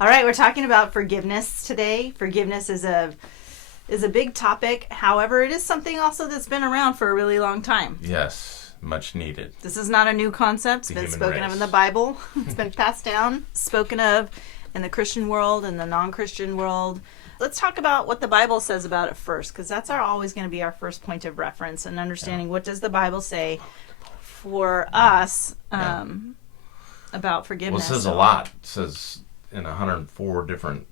All right, we're talking about forgiveness today. Forgiveness is a big topic. However, it is something also that's been around for a really long time. Yes, much needed. This is not a new concept. It's been spoken of in the Bible. It's been passed down, spoken of in the Christian world and the non-Christian world. Let's talk about what the Bible says about it first, because that's always going to be our first point of reference and understanding what does the Bible say for us about forgiveness. Well, it says a lot. It says in 104 different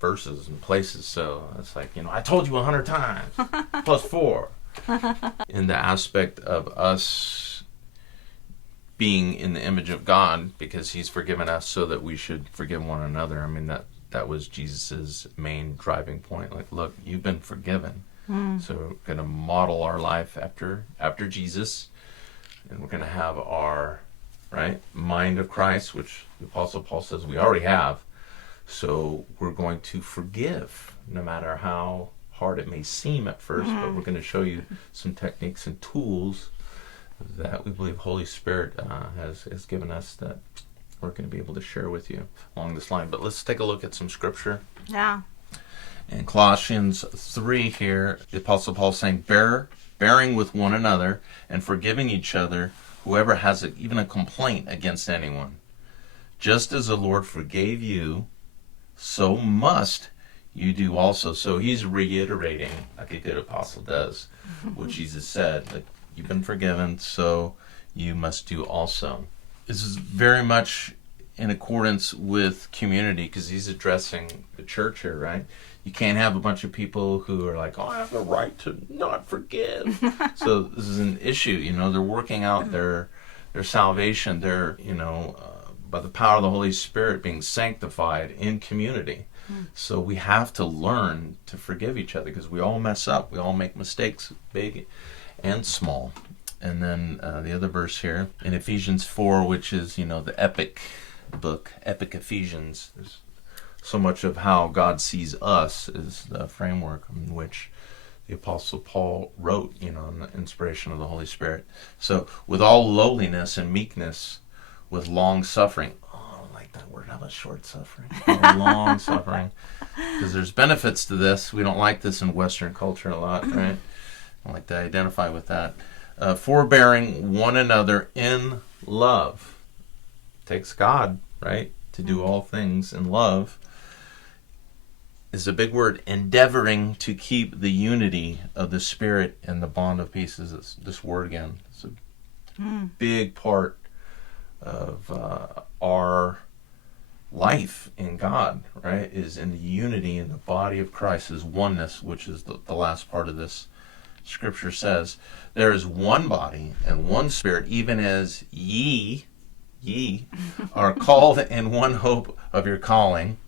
verses and places. So it's like, I told you 100 times plus 4. In the aspect of us being in the image of God, because he's forgiven us so that we should forgive one another. I mean, that was Jesus's main driving point. Like, look, you've been forgiven. So we're going to model our life after Jesus, and we're going to have our mind of Christ, which the Apostle Paul says we already have. So we're going to forgive, no matter how hard it may seem at first, but we're going to show you some techniques and tools that we believe Holy Spirit has given us that we're going to be able to share with you along this line. But let's take a look at some scripture. Yeah. In Colossians 3 here, the Apostle Paul is saying, bearing with one another and forgiving each other, whoever has even a complaint against anyone. Just as the Lord forgave you, so must you do also. So he's reiterating, like a good apostle does, what Jesus said, that you've been forgiven, so you must do also. This is very much in accordance with community, because he's addressing the church here, right? You can't have a bunch of people who are like, I have the right to not forgive. So this is an issue, they're working out their salvation. They're, by the power of the Holy Spirit being sanctified in community. So we have to learn to forgive each other, because we all mess up. We all make mistakes, big and small. And then the other verse here in Ephesians 4, which is, the epic book, Epic Ephesians. There's so much of how God sees us is the framework in which the Apostle Paul wrote, in the inspiration of the Holy Spirit. So with all lowliness and meekness, with long suffering. Oh, I like that word. How about short suffering? Long suffering. Because there's benefits to this. We don't like this in Western culture a lot, right? I don't like to identify with that. Forbearing one another in love. Takes God, right, to do all things in love. Is a big word. Endeavoring to keep the unity of the Spirit and the bond of peace. Is this word again. It's a big part of our life in God, right, is in the unity in the body of Christ, is oneness, which is the last part of this scripture says. There is one body and one Spirit, even as ye are called in one hope of your calling,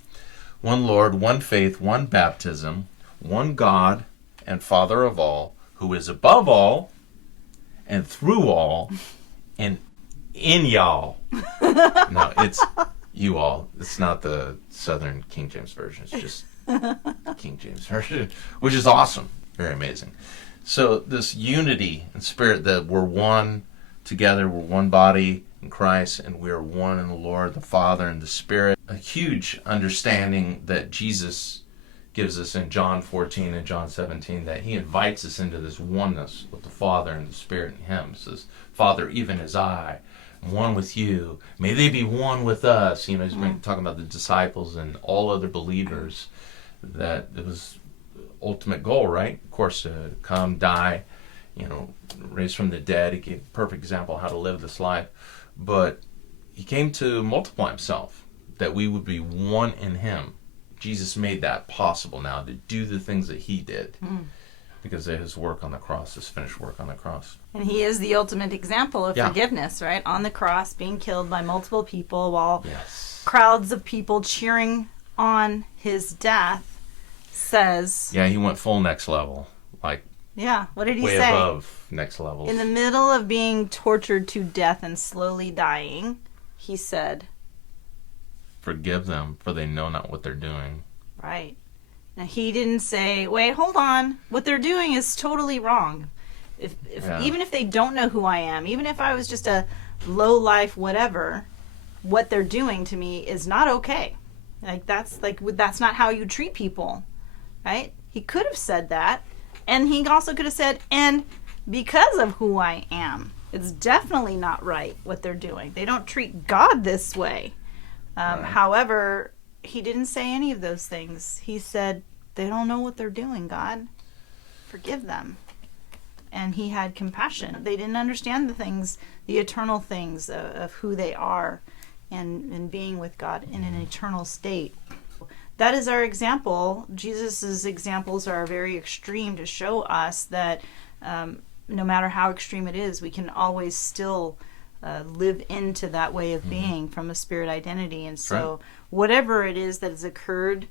one Lord, one faith, one baptism, one God and Father of all, who is above all and through all and in y'all. No, it's you all. It's not the Southern King James Version. It's just King James Version, which is awesome. Very amazing. So this unity in spirit, that we're one together, we're one body in Christ, and we are one in the Lord, the Father, and the Spirit. A huge understanding that Jesus gives us in John 14 and John 17, that he invites us into this oneness with the Father and the Spirit in him. He says, Father, even as I am one with you, may they be one with us. He's been talking about the disciples and all other believers, that it was the ultimate goal, right? Of course, to come, die, raised from the dead. He gave a perfect example of how to live this life. But he came to multiply himself, that we would be one in him. Jesus made that possible now, to do the things that he did because of his work on the cross, his finished work on the cross. And he is the ultimate example of forgiveness, right? On the cross, being killed by multiple people while crowds of people cheering on his death says... Yeah, he went full next level. What did he way say? Above next levels. In the middle of being tortured to death and slowly dying, he said... Forgive them, for they know not what they're doing. Right. Now, he didn't say, wait, hold on. What they're doing is totally wrong. Even if they don't know who I am, even if I was just a low life whatever, what they're doing to me is not okay. That's not how you treat people, right? He could have said that, and he also could have said, and because of who I am, it's definitely not right what they're doing. They don't treat God this way. Right. However, he didn't say any of those things. He said, they don't know what they're doing, God. Forgive them. And he had compassion. They didn't understand the things, the eternal things of who they are and being with God in an eternal state. That is our example. Jesus's examples are very extreme to show us that no matter how extreme it is, we can always still live into that way of being from a spirit identity. And so whatever it is that has occurred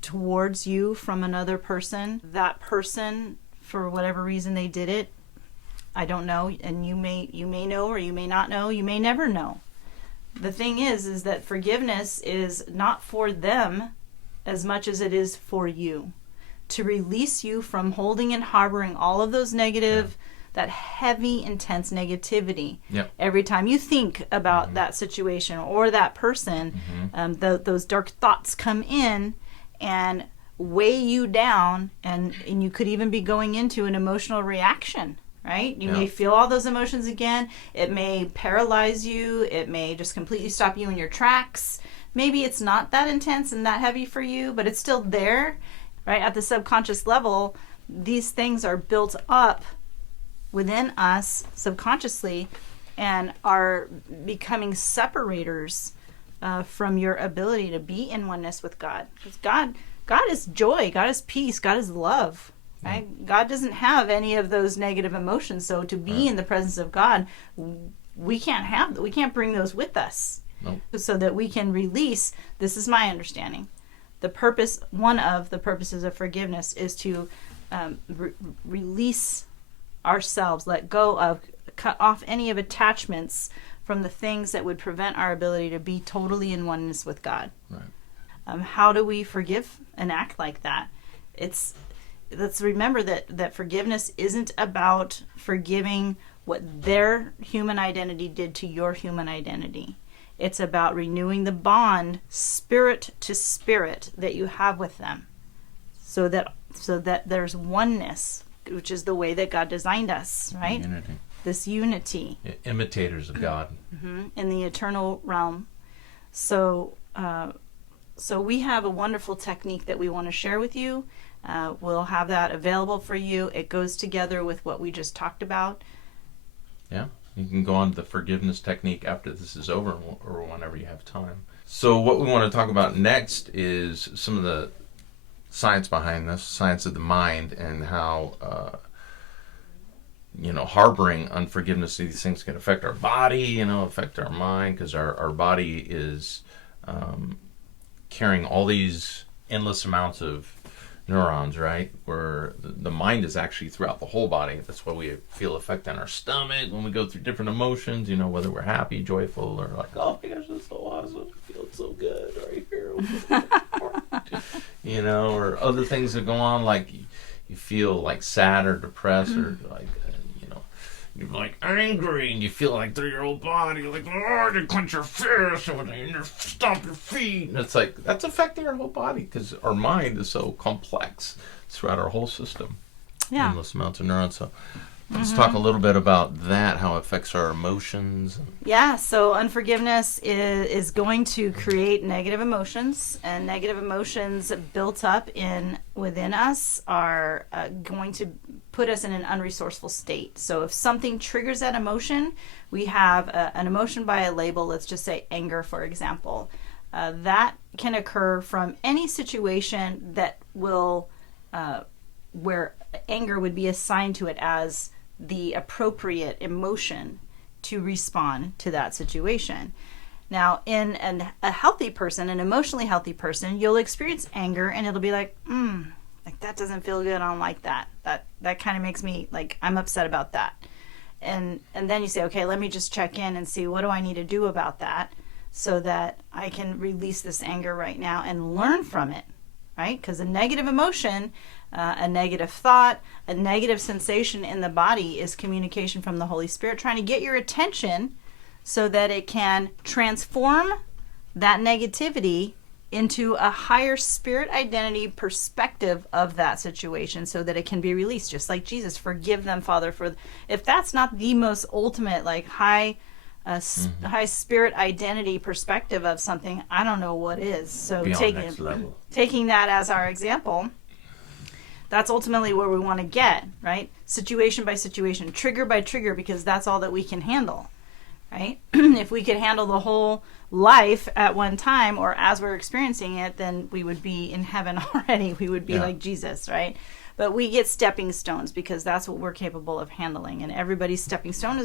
towards you from another person, that person, for whatever reason they did it, I don't know, and you may know, or you may not know, you may never know. The thing is that forgiveness is not for them as much as it is for you, to release you from holding and harboring all of those negative, that heavy, intense negativity. Every time you think about that situation or that person, those dark thoughts come in and weigh you down, and you could even be going into an emotional reaction, right? You may feel all those emotions again. It may paralyze you. It may just completely stop you in your tracks. Maybe it's not that intense and that heavy for you, but it's still there, right? At the subconscious level, these things are built up within us subconsciously and are becoming separators from your ability to be in oneness with God. Because God is joy, God is peace, God is love, right? God doesn't have any of those negative emotions. So to be in the presence of God, we can't bring those with us. So that we can release. This is my understanding. One of the purposes of forgiveness is to release ourselves, let go of, cut off any of attachments from the things that would prevent our ability to be totally in oneness with God. How do we forgive and act like that? Let's remember that forgiveness isn't about forgiving what their human identity did to your human identity. It's about renewing the bond, spirit to spirit, that you have with them, so that there's oneness, which is the way that God designed us, right? Unity. This unity. Imitators of God. In the eternal realm. So we have a wonderful technique that we want to share with you. We'll have that available for you. It goes together with what we just talked about. Yeah. You can go on to the forgiveness technique after this is over, or whenever you have time. So what we want to talk about next is some of the science behind this, science of the mind, and how harboring unforgiveness, these things can affect our body, affect our mind, because our body is carrying all these endless amounts of neurons, right? Where the mind is actually throughout the whole body. That's why we feel effect on our stomach when we go through different emotions, whether we're happy, joyful, or like, oh my gosh, this is so awesome, I feel so good right here. Or other things that go on, like you feel like sad or depressed, or like, you're like angry, and you feel like through your whole body, you're like, oh, you clench your fist, and you stomp your feet. And it's like, that's affecting our whole body, because our mind is so complex throughout our whole system. Endless amounts of neurons. So let's talk a little bit about that, how it affects our emotions. Yeah, so unforgiveness is going to create negative emotions, and negative emotions built up within us are going to put us in an unresourceful state. So if something triggers that emotion, we have an emotion by a label, let's just say anger, for example. That can occur from any situation that will, where anger would be assigned to it as the appropriate emotion to respond to that situation. Now, in a healthy person, an emotionally healthy person, you'll experience anger, and it'll be like, like that doesn't feel good. I don't like that. That kind of makes me like, I'm upset about that. And then you say, okay, let me just check in and see, what do I need to do about that so that I can release this anger right now and learn from it, right? Because a negative emotion, a negative thought, a negative sensation in the body is communication from the Holy Spirit trying to get your attention so that it can transform that negativity into a higher spirit identity perspective of that situation so that it can be released, just like Jesus. Forgive them, Father, for if that's not the most ultimate, like high spirit identity perspective of something, I don't know what is. So taking that as our example, that's ultimately where we want to get, right? Situation by situation, trigger by trigger, because that's all that we can handle, right? If we could handle the whole life at one time or as we're experiencing it, then we would be in heaven already. We would be like Jesus, right? But we get stepping stones because that's what we're capable of handling. And everybody's stepping stone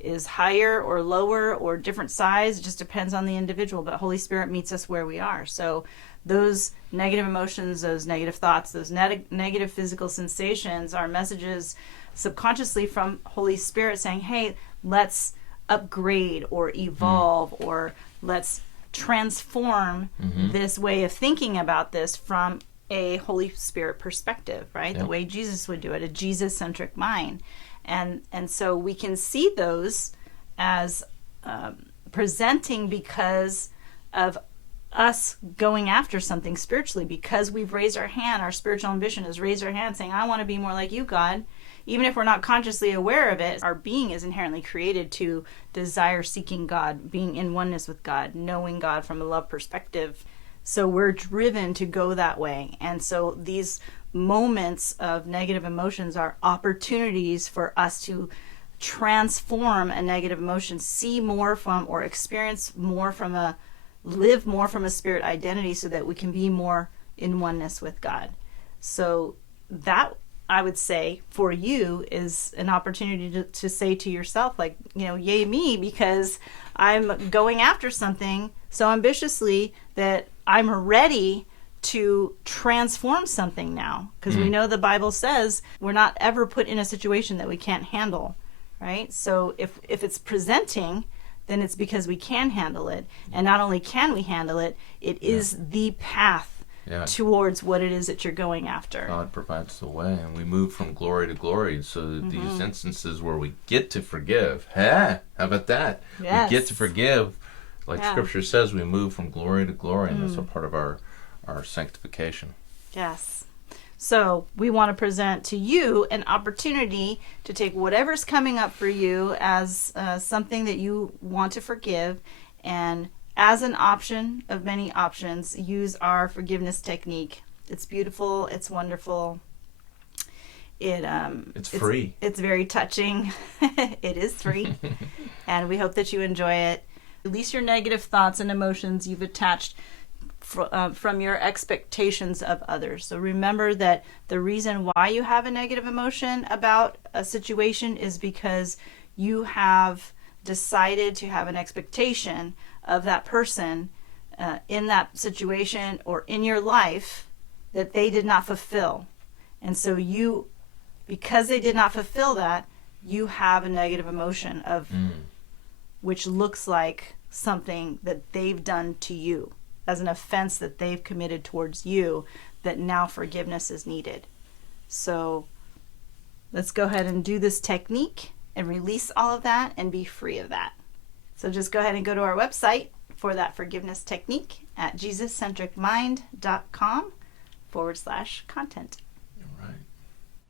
is higher or lower or different size. It just depends on the individual. But Holy Spirit meets us where we are. So those negative emotions, those negative thoughts, those negative physical sensations are messages subconsciously from Holy Spirit saying, hey, let's upgrade or evolve or let's transform this way of thinking about this from a Holy Spirit perspective, right? The way Jesus would do it, a Jesus-centric mind. And so we can see those as presenting because of us going after something spiritually, because we've raised our hand. Our spiritual ambition is raised our hand saying, I want to be more like you, God. Even if we're not consciously aware of it, our being is inherently created to desire seeking God, being in oneness with God, knowing God from a love perspective. So we're driven to go that way. And so these moments of negative emotions are opportunities for us to transform a negative emotion, see more from or experience more from live more from a spirit identity so that we can be more in oneness with God. So that, I would say, for you is an opportunity to say to yourself, like, yay me, because I'm going after something so ambitiously that I'm ready to transform something now. Because we know the Bible says we're not ever put in a situation that we can't handle, right? So if it's presenting, then it's because we can handle it. And not only can we handle it, it is the path towards what it is that you're going after. God provides the way, and we move from glory to glory. So these instances where we get to forgive, how about that? Yes. We get to forgive, like Scripture says, we move from glory to glory, and that's a part of our sanctification. Yes. So we want to present to you an opportunity to take whatever's coming up for you as something that you want to forgive, and as an option of many options, use our forgiveness technique. It's beautiful. It's wonderful. It's free. It's very touching. It is free. And we hope that you enjoy it. Release your negative thoughts and emotions you've attached from your expectations of others. So remember that the reason why you have a negative emotion about a situation is because you have decided to have an expectation of that person in that situation or in your life that they did not fulfill. And so because they did not fulfill that, you have a negative emotion of which looks like something that they've done to you, as an offense that they've committed towards you, that now forgiveness is needed. So let's go ahead and do this technique and release all of that and be free of that. So just go ahead and go to our website for that forgiveness technique at JesusCentricMind.com/content.